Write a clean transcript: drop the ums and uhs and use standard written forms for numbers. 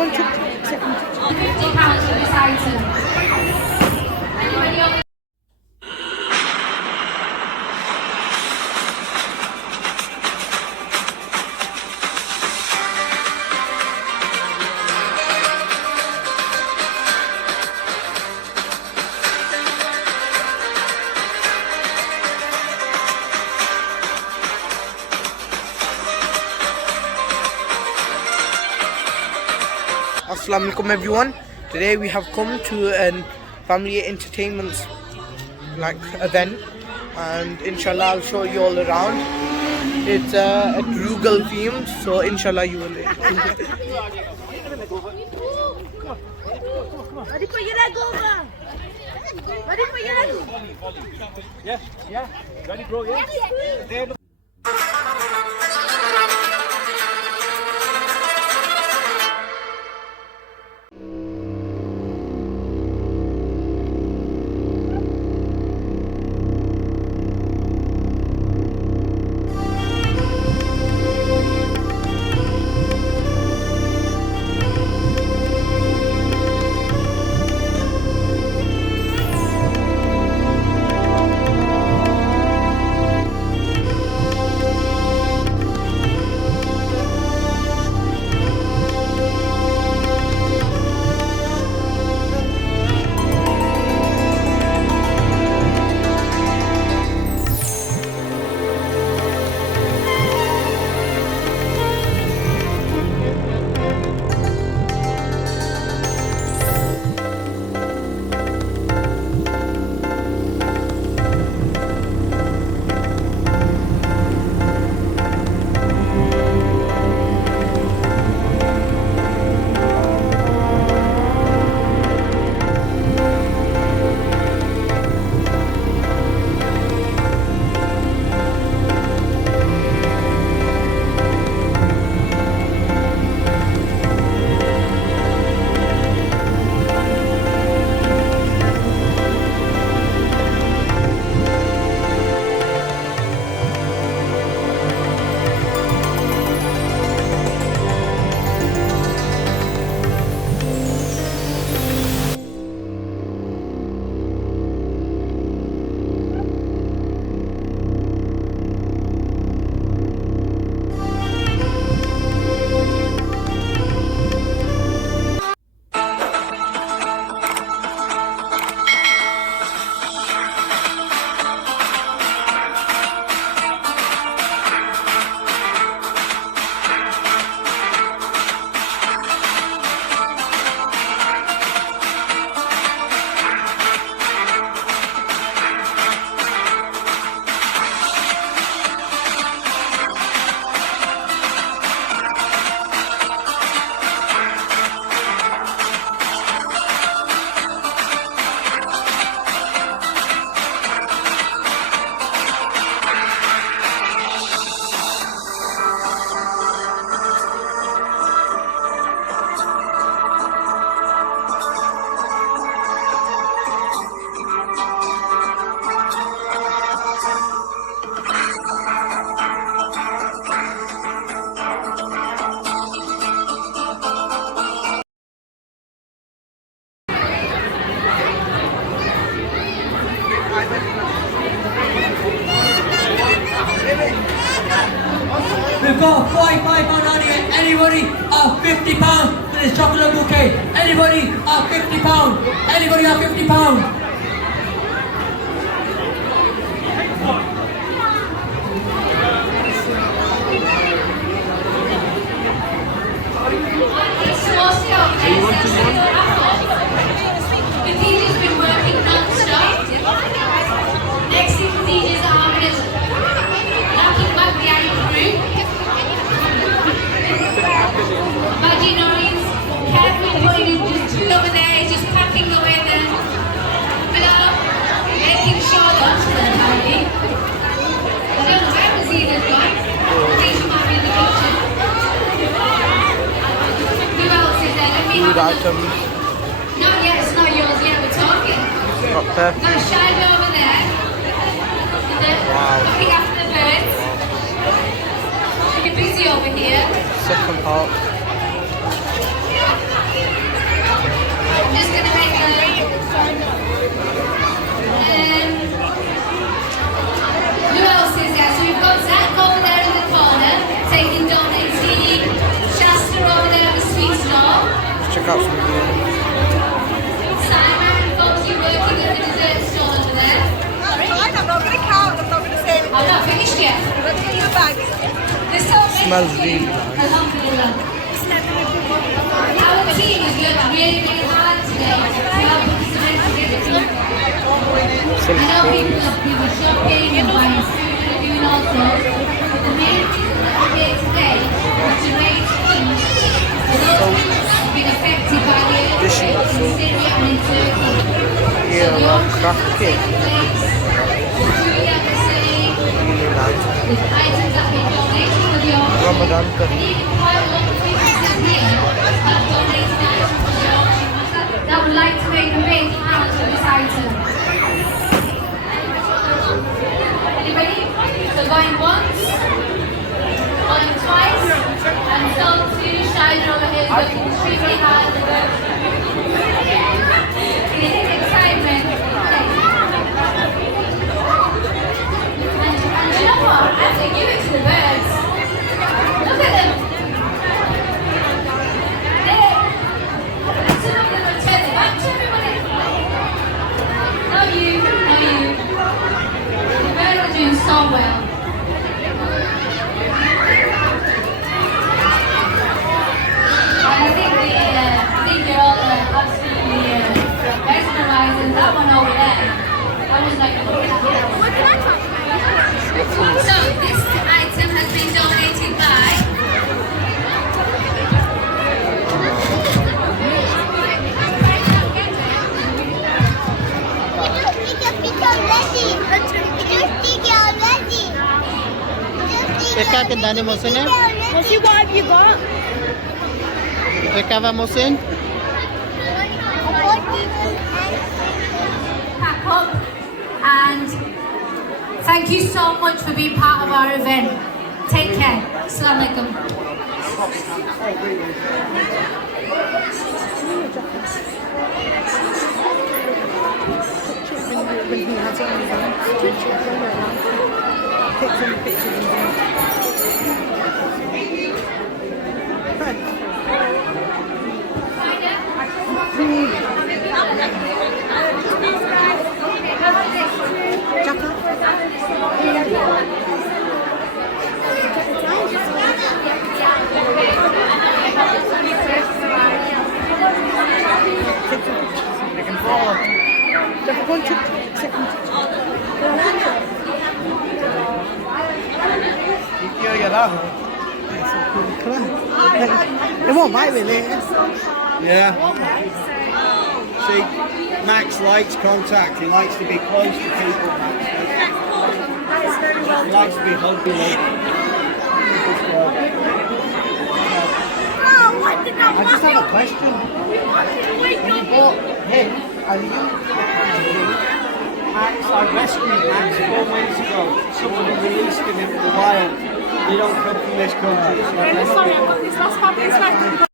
£50 for this item. Assalamu alaikum everyone. Today we have come to an family entertainment event, and inshallah I'll show you all around. It's Ertrugrul themed, so inshallah you will. Yeah. Ready, bro? Yeah. We've got a £45 on here. Anybody £50 for this chocolate bouquet? Anybody £50? Anybody £50? The DJ's been working non-stop. Next thing the DJ's arm is knocking back the Ertrugrul. Imagine Noreen's carefully putting his tool over there, just packing them in and making sure that that's for the party. I don't know where was he this guy. I think she might be in the kitchen. Who else is there? Let me have a look. Items. Not yet, it's not yours yet, we're talking. Up there. Got a shine over there. Looking after the birds. You're busy over here. Second part. out some of these. Simon, Foxy working at the dessert stall over there. Fine, I'm not going to count, I'm not going to say anything. I'm not finished yet. Let's get you a bag. There's so many. Smells really nice. Alhamdulillah. Our team has worked really, really hard today to help us together. I know people have been shopping and buying food and doing all sorts. But the main reason that we're here today is to raise funds for those people that have been affected by the earthquakes in Syria and in Turkey. Yeah, So like craft cake. Really nice. with items that have been donated for the auction. Ramadan And curry. even quite a lot of people here have donated items for the auction that would like to make a big house for this item. Anybody? So going once, going twice, and so to Shine over here is working extremely hard. It is excitement. And you know what? I have to give it to the birds. Look at them. Some of them are turning back to everybody. Not you, not you. The birds are doing so well. And I think they're all absolutely mesmerized. And that one over there, that was like so this item has been donated by क्या के दाने मोहसिन है? Mosi, what have you got? क्या हुआ Mohsin? pack up and thank you so much for being part of our event. Take care. Assalamu alaikum. When he has it on his own, switch it around. Take some pictures and It won't bite really. Yeah. See, Max likes contact. He likes to be close to people, Max. He likes to be hugged. I just have a question. When you bought him, are you Max, I rescued Max 4 weeks ago. Somebody released him into the wild. They don't come from this country. Sorry, I've got this last 5 minutes left.